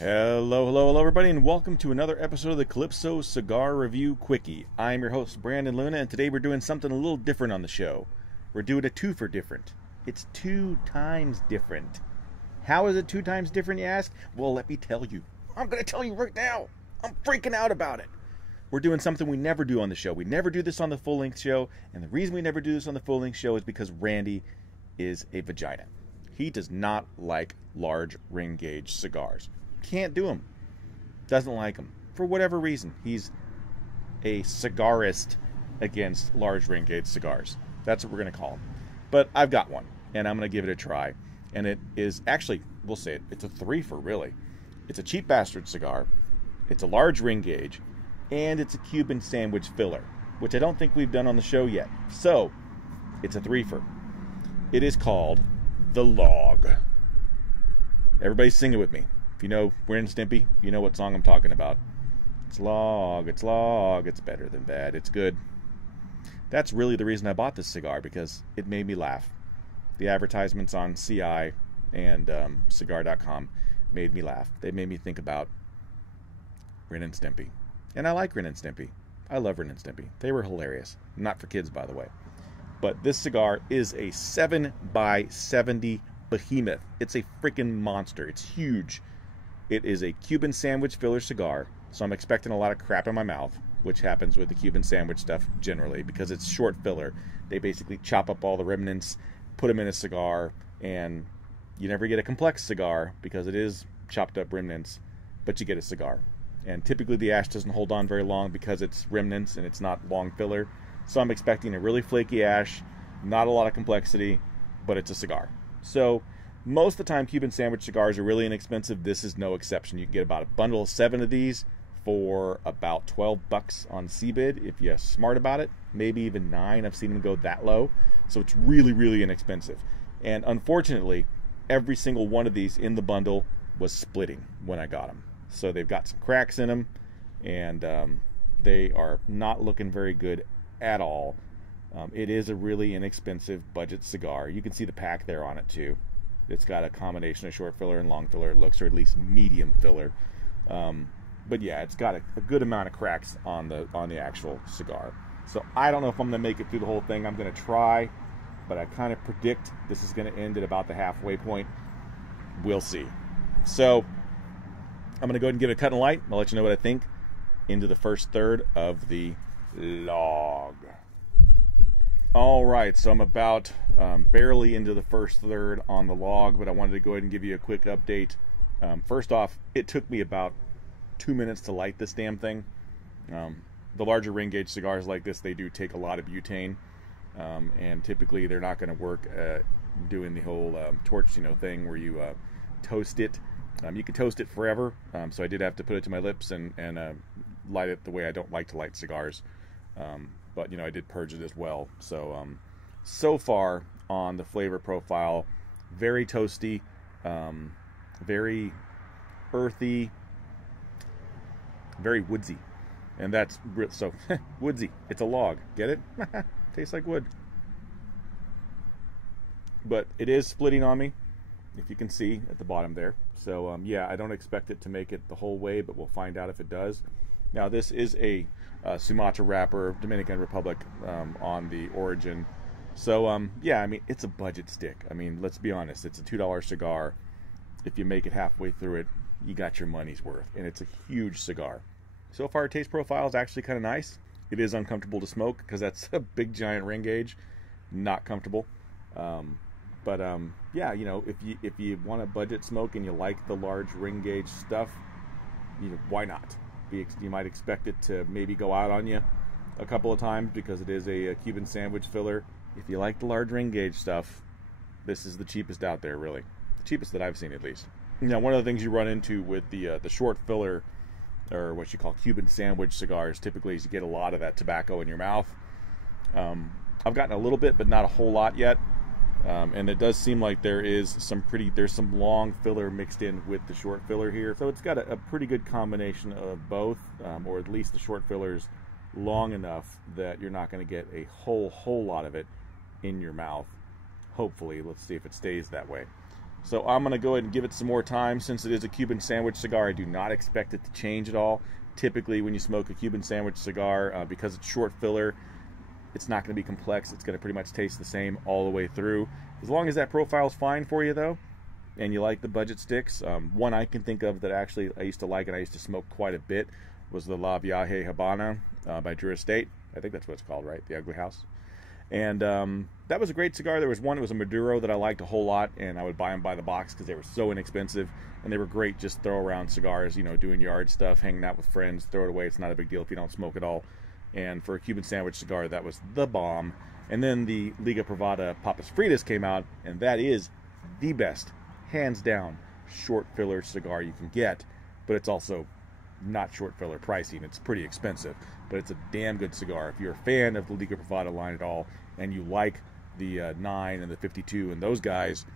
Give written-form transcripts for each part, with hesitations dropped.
Hello everybody, and welcome to another episode of the Calypso Cigar Review Quickie. I'm your host, Brandon Luna, and today we're doing something a little different on the show. We're doing a two for different. It's 2 times different. How is it 2 times different, you ask? Well, let me tell you. I'm going to tell you right now. I'm freaking out about it. We're doing something we never do on the show. We never do this on the full-length show, and the reason we never do this on the full-length show is because Randy is a vagina. He does not like large ring gauge cigars. Can't do them. Doesn't like them. For whatever reason. He's a cigarist against large ring gauge cigars. That's what we're going to call him. But I've got one, and I'm going to give it a try. And it is actually, we'll say it, it's a 3-fer really. It's a cheap bastard cigar. It's a large ring gauge. And it's a Cuban sandwich filler, which I don't think we've done on the show yet. So, it's a 3-fer. It is called The Log. Everybody sing it with me. If you know Ren and Stimpy, you know what song I'm talking about. It's log, it's better than bad, it's good. That's really the reason I bought this cigar, because it made me laugh. The advertisements on CI and cigar.com made me laugh. They made me think about Ren and Stimpy. And I like Ren and Stimpy. I love Ren and Stimpy. They were hilarious. Not for kids, by the way. But this cigar is a 7x70 behemoth. It's a freaking monster. It's huge. It is a Cuban sandwich filler cigar, so I'm expecting a lot of crap in my mouth, which happens with the Cuban sandwich stuff generally, because it's short filler. They basically chop up all the remnants, put them in a cigar, and you never get a complex cigar because it is chopped up remnants, but you get a cigar. And typically the ash doesn't hold on very long because it's remnants and it's not long filler. So I'm expecting a really flaky ash, not a lot of complexity, but it's a cigar. So most of the time Cuban sandwich cigars are really inexpensive. This is no exception. You can get about a bundle of 7 of these for about $12 on CBID if you're smart about it. Maybe even 9. I've seen them go that low. So it's really, really inexpensive. And unfortunately, every single one of these in the bundle was splitting when I got them. So they've got some cracks in them, and they are not looking very good at all. It is a really inexpensive budget cigar. You can see the pack there on it too. It's got a combination of short filler and long filler, it looks, or at least medium filler. But yeah, it's got a good amount of cracks on the actual cigar. So I don't know if I'm going to make it through the whole thing. I'm going to try, but I kind of predict this is going to end at about the halfway point. We'll see. So I'm going to go ahead and give it a cut and light. I'll let you know what I think into the first third of the log. All right, so I'm about barely into the first third on the log, but I wanted to go ahead and give you a quick update. First off, it took me about 2 minutes to light this damn thing. The larger ring gauge cigars like this, they do take a lot of butane, and typically they're not going to work doing the whole torch, thing where you toast it. You can toast it forever, so I did have to put it to my lips and light it the way I don't like to light cigars. But I did purge it as well. So so far on the flavor profile, very toasty, very earthy, very woodsy, and that's so woodsy. It's a log. Get it? Tastes like wood. But it is splitting on me, if you can see at the bottom there. So yeah, I don't expect it to make it the whole way, but we'll find out if it does. Now this is a Sumatra wrapper, Dominican Republic on the origin. So yeah, I mean, it's a budget stick. I mean, let's be honest, it's a $2 cigar. If you make it halfway through it, you got your money's worth, and it's a huge cigar. So far, taste profile is actually kind of nice. It is uncomfortable to smoke because that's a big giant ring gauge, not comfortable. But yeah, if you want a budget smoke and you like the large ring gauge stuff, why not? You might expect it to maybe go out on you a couple of times because it is a Cuban sandwich filler. If you like the large ring gauge stuff, this is the cheapest out there, really. The cheapest that I've seen, at least. Now, one of the things you run into with the short filler, or what you call Cuban sandwich cigars, typically is you get a lot of that tobacco in your mouth. I've gotten a little bit, but not a whole lot yet. And it does seem like there's some long filler mixed in with the short filler here. So it's got a pretty good combination of both, or at least the short filler's long enough that you're not going to get a whole lot of it in your mouth. Hopefully, let's see if it stays that way. So I'm going to go ahead and give it some more time. Since it is a Cuban sandwich cigar, I do not expect it to change at all. Typically, when you smoke a Cuban sandwich cigar, because it's short filler, it's not going to be complex. It's going to pretty much taste the same all the way through. As long as that profile is fine for you, though, and you like the budget sticks. One I can think of that actually I used to like and I used to smoke quite a bit was the La Viaje Habano by Drew Estate. I think that's what it's called, right? The Ugly House. And that was a great cigar. There was one, it was a Maduro that I liked a whole lot, and I would buy them by the box because they were so inexpensive, and they were great just throw around cigars, you know, doing yard stuff, hanging out with friends, throw it away. It's not a big deal if you don't smoke at all. And for a Cuban sandwich cigar, that was the bomb. And then the Liga Privada Papas Fritas came out, and that is the best, hands down, short filler cigar you can get, but it's also not short filler pricing. It's pretty expensive, but it's a damn good cigar. If you're a fan of the Liga Privada line at all, and you like the 9 and the 52 and those guys,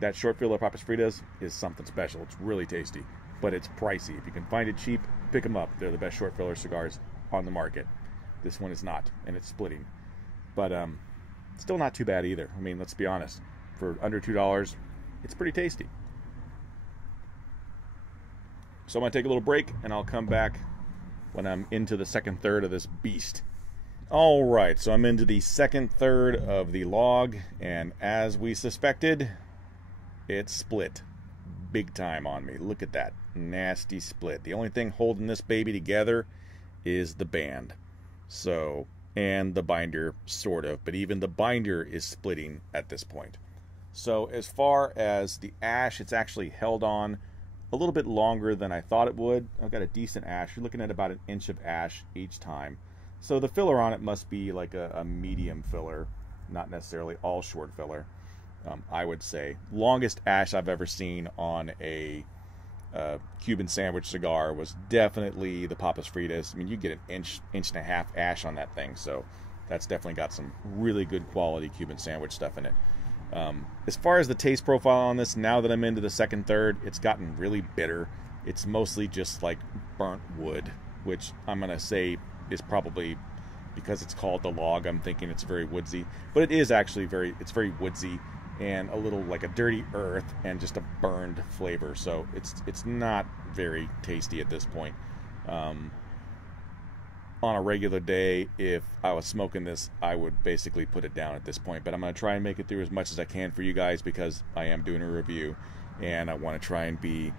that short filler Papas Fritas is something special. It's really tasty, but it's pricey. If you can find it cheap, pick them up. They're the best short filler cigars on the market. This one is not, and it's splitting, but still not too bad either. I mean, let's be honest, for under $2, it's pretty tasty. So I'm going to take a little break, and I'll come back when I'm into the second third of this beast. All right, so I'm into the second third of the log, and as we suspected, it's split big time on me. Look at that nasty split. The only thing holding this baby together is the band. So, and the binder, sort of, but even the binder is splitting at this point. So as far as the ash, it's actually held on a little bit longer than I thought it would. I've got a decent ash. You're looking at about 1 inch of ash each time. So the filler on it must be like a medium filler, not necessarily all short filler, I would say. Longest ash I've ever seen on a Cuban sandwich cigar was definitely the Papas Fritas. I mean, you get 1.5 inch ash on that thing, so that's definitely got some really good quality Cuban sandwich stuff in it. As far as the taste profile on this, now that I'm into the second third, it's gotten really bitter. It's mostly just like burnt wood, which I'm going to say is probably because it's called the log. I'm thinking it's very woodsy, but it is actually it's very woodsy and a little like a dirty earth and just a burned flavor. So it's not very tasty at this point. On a regular day, if I was smoking this, I would basically put it down at this point. But I'm going to try and make it through as much as I can for you guys because I am doing a review, and I want to try and be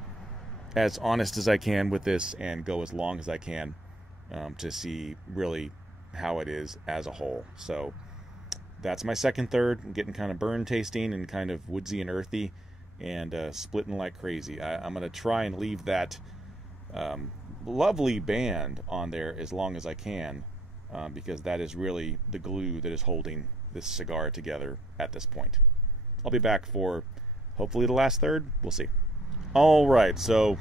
as honest as I can with this and go as long as I can to see really how it is as a whole. So that's my second third. I'm getting kind of burn tasting and kind of woodsy and earthy and splitting like crazy. I'm going to try and leave that lovely band on there as long as I can because that is really the glue that is holding this cigar together at this point. I'll be back for hopefully the last third. We'll see. All right, so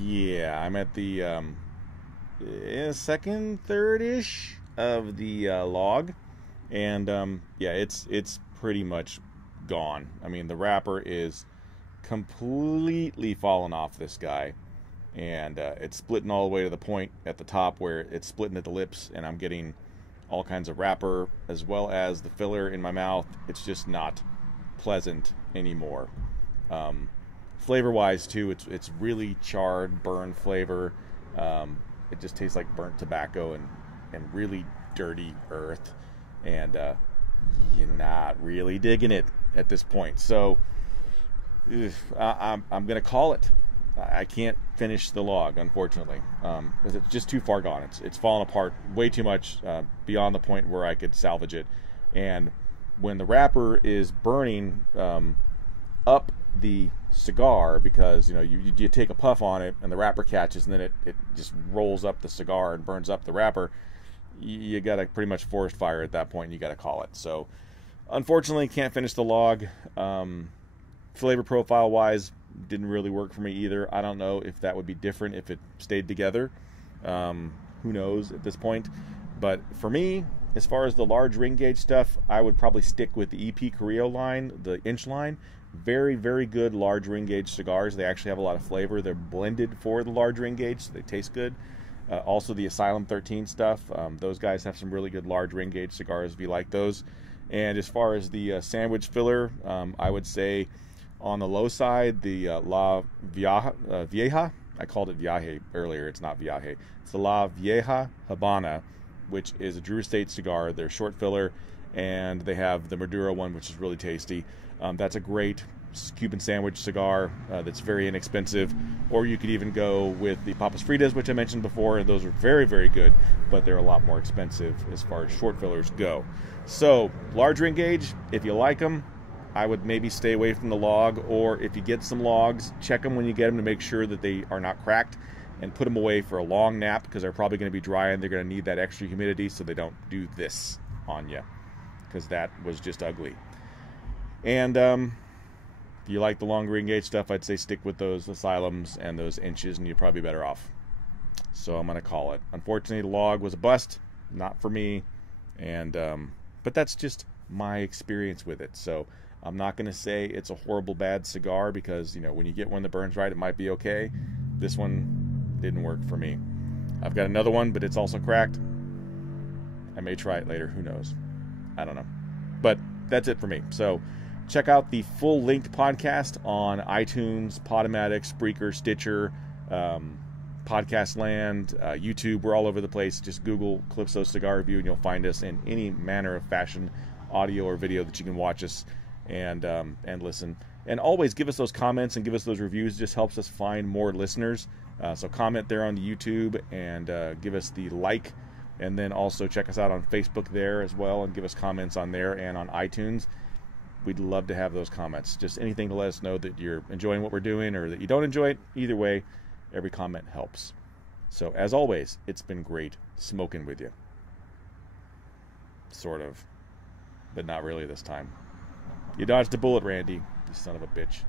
yeah, I'm at the second third-ish of the log, and yeah, it's pretty much gone. I mean, the wrapper is completely fallen off this guy. And it's splitting all the way to the point at the top where it's splitting at the lips, and I'm getting all kinds of wrapper as well as the filler in my mouth. It's just not pleasant anymore. Flavor-wise, too, it's really charred, burned flavor. It just tastes like burnt tobacco and really dirty earth, and you're not really digging it at this point. So I'm going to call it. I can't finish the log, unfortunately, because it's just too far gone. It's fallen apart way too much beyond the point where I could salvage it. And when the wrapper is burning up the cigar, because you take a puff on it and the wrapper catches, and then it just rolls up the cigar and burns up the wrapper, you got to pretty much forest fire at that point, and you got to call it. So, unfortunately, can't finish the log. Flavor profile wise, didn't really work for me either. I don't know if that would be different if it stayed together. Who knows at this point. But for me, as far as the large ring gauge stuff, I would probably stick with the EP Carrillo line, the inch line. Very, very good large ring gauge cigars. They actually have a lot of flavor. They're blended for the large ring gauge, so they taste good. Also the Asylum 13 stuff. Those guys have some really good large ring gauge cigars if you like those. And as far as the sandwich filler, I would say On the low side, the La Vieja, I called it Viaje earlier, it's not Viaje. It's the La Vieja Habana, which is a Drew Estate cigar. They're short filler, and they have the Maduro one, which is really tasty. That's a great Cuban sandwich cigar that's very inexpensive. Or you could even go with the Papas Fritas, which I mentioned before, and those are very, very good, but they're a lot more expensive as far as short fillers go. So, large ring gauge, if you like them, I would maybe stay away from the log, or if you get some logs, check them when you get them to make sure that they are not cracked, and put them away for a long nap, because they're probably going to be dry and they're going to need that extra humidity so they don't do this on you, because that was just ugly. And if you like the long ring gauge stuff, I'd say stick with those Asylums and those inches, and you're probably better off. So I'm going to call it. Unfortunately, the log was a bust, not for me, and but that's just my experience with it. So I'm not going to say it's a horrible bad cigar, because, you know, when you get one that burns right, it might be okay. This one didn't work for me. I've got another one, but it's also cracked. I may try it later. Who knows? I don't know. But that's it for me. So check out the full-length podcast on iTunes, Podomatic, Spreaker, Stitcher, Podcast Land, YouTube. We're all over the place. Just Google Calypso Cigar Review, and you'll find us in any manner of fashion, audio or video, that you can watch us and listen. And always give us those comments and give us those reviews. It just helps us find more listeners. So comment there on the YouTube and give us the like. And then also check us out on Facebook there as well, and give us comments on there and on iTunes. We'd love to have those comments. Just anything to let us know that you're enjoying what we're doing or that you don't enjoy it. Either way, every comment helps. So as always, it's been great smoking with you. Sort of. But not really this time. You dodged a bullet, Randy. You son of a bitch.